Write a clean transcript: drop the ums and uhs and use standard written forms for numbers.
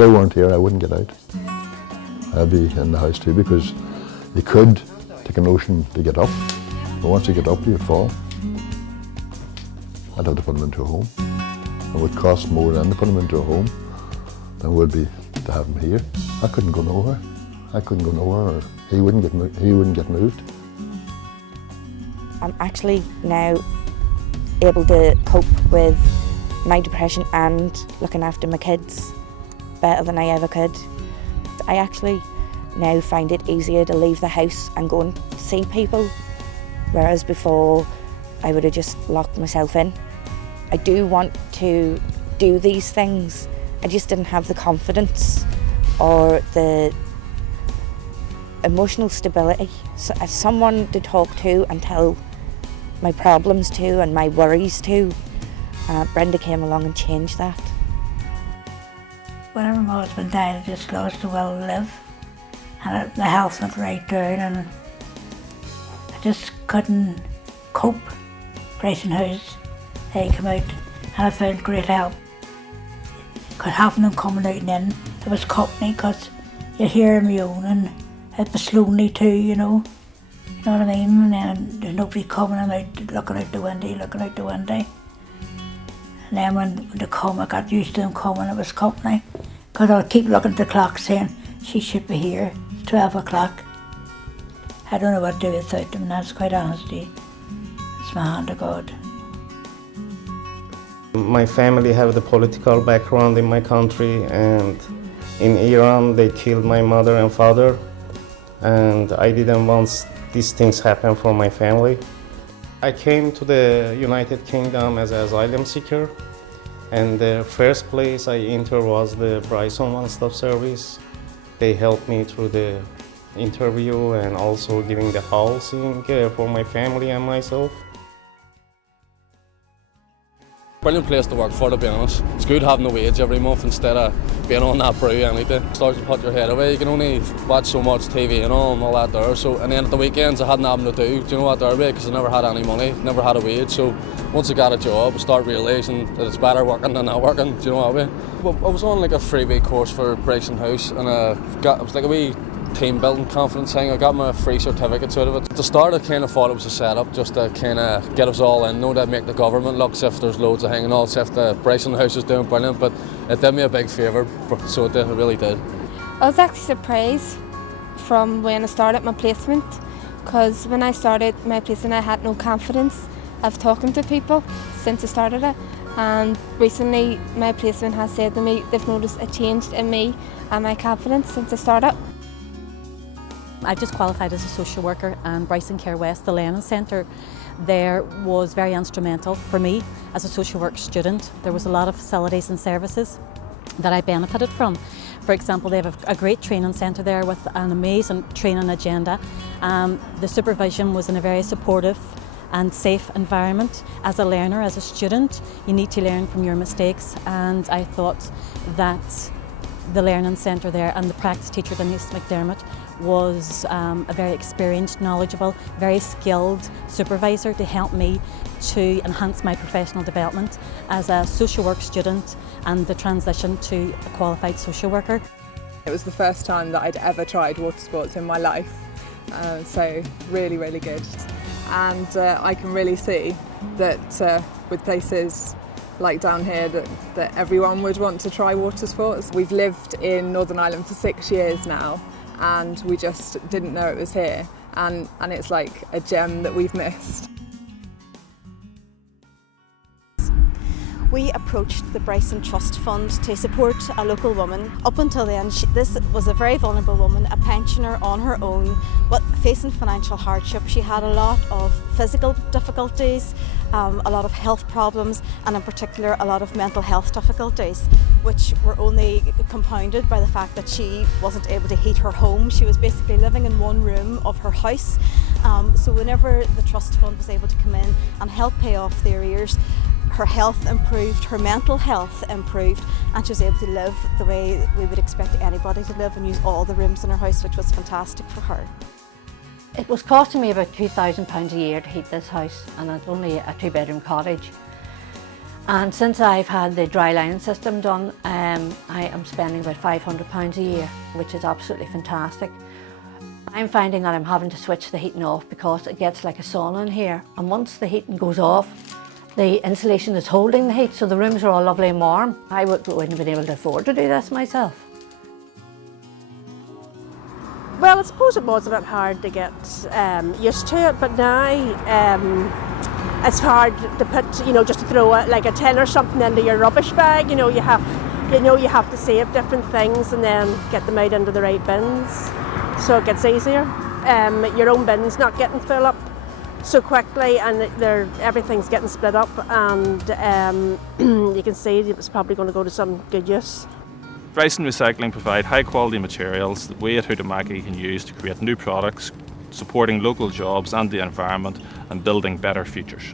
they weren't here, I wouldn't get out. I'd be in the house too, because you could take a notion to get up, but once you get up, you'd fall. I'd have to put him into a home. It would cost more than to put him into a home than it would be to have him here. I couldn't go nowhere. I couldn't go nowhere, or he wouldn't get moved. I'm actually now able to cope with my depression and looking after my kids better than I ever could. I actually now find it easier to leave the house and go and see people, whereas before I would have just locked myself in. I do want to do these things, I just didn't have the confidence or the emotional stability. So as someone to talk to and tell my problems to and my worries to, Brenda came along and changed that. Whenever my husband died, I just lost the will to live, and the health went right down, and I just couldn't cope. Bryson House, they come out, and I found great help. Because having them coming out and in, it was company, because you hear them yawning, it was lonely too, you know what I mean? And then there's nobody coming, I'm out looking out the window. And then when they come, I got used to them coming, it was company. Because I would keep looking at the clock saying, she should be here, 12 o'clock. I don't know what to do without them, and that's quite honestly. It's my hand to God. My family have the political background in my country, and in Iran they killed my mother and father, and I didn't want these things happen for my family. I came to the United Kingdom as an asylum seeker, and the first place I entered was the Bryson One-Stop Service. They helped me through the interview and also giving the housing for my family and myself. Brilliant place to work for, to be honest. It's good having a wage every month instead of being on that brew anything. It starts to put your head away. You can only watch so much TV and all that there. So, and then at the weekends I had nothing to do you know what there, because I never had any money, never had a wage. So once I got a job, I started realising that it's better working than not working, do you know what I mean? Well, I was on like a 3-week course for Bryson House, and it was like a wee team building conference thing. I got my free certificates out of it. At the start I kind of thought it was a setup just to kind of get us all in, to make the government look as if there's loads of hanging on, as if the Bryson House is doing brilliant, but it did me a big favour, so it really did. I was actually surprised from when I started my placement, because when I started my placement I had no confidence of talking to people since I started it, and recently my placement has said to me they've noticed a change in me and my confidence since I started. I just qualified as a social worker, and Bryson Care West, the Learning Centre there, was very instrumental for me as a social work student. There was a lot of facilities and services that I benefited from. For example, they have a great training centre there with an amazing training agenda. The supervision was in a very supportive and safe environment. As a learner, as a student, you need to learn from your mistakes, and I thought that the Learning Centre there and the practice teacher, Denise McDermott, was a very experienced, knowledgeable, very skilled supervisor to help me to enhance my professional development as a social work student and the transition to a qualified social worker. It was the first time that I'd ever tried water sports in my life, so really, really good. And I can really see that with places like down here that everyone would want to try water sports. We've lived in Northern Ireland for 6 years now, and we just didn't know it was here, and it's like a gem that we've missed. We approached the Bryson Trust Fund to support a local woman. Up until then, this was a very vulnerable woman, a pensioner on her own, but facing financial hardship. She had a lot of physical difficulties, a lot of health problems, and in particular a lot of mental health difficulties, which were only compounded by the fact that she wasn't able to heat her home. She was basically living in one room of her house. So whenever the Trust Fund was able to come in and help pay off the arrears, her health improved, her mental health improved, and she was able to live the way we would expect anybody to live and use all the rooms in her house, which was fantastic for her. It was costing me about £2,000 a year to heat this house, and it's only a 2-bedroom cottage. And since I've had the dry lining system done, I am spending about £500 a year, which is absolutely fantastic. I'm finding that I'm having to switch the heating off because it gets like a sauna in here. And once the heating goes off, the insulation is holding the heat, so the rooms are all lovely and warm. I wouldn't have been able to afford to do this myself. Well, I suppose it was a bit hard to get used to it, but now it's hard to put, you know, just to throw like a tin or something into your rubbish bag. You have to save different things and then get them out into the right bins, so it gets easier. Your own bin's not getting full up so quickly, and everything's getting split up, and you can see it's probably going to go to some good use. Bryson Recycling provide high quality materials that we at Huhtamaki can use to create new products, supporting local jobs and the environment and building better futures.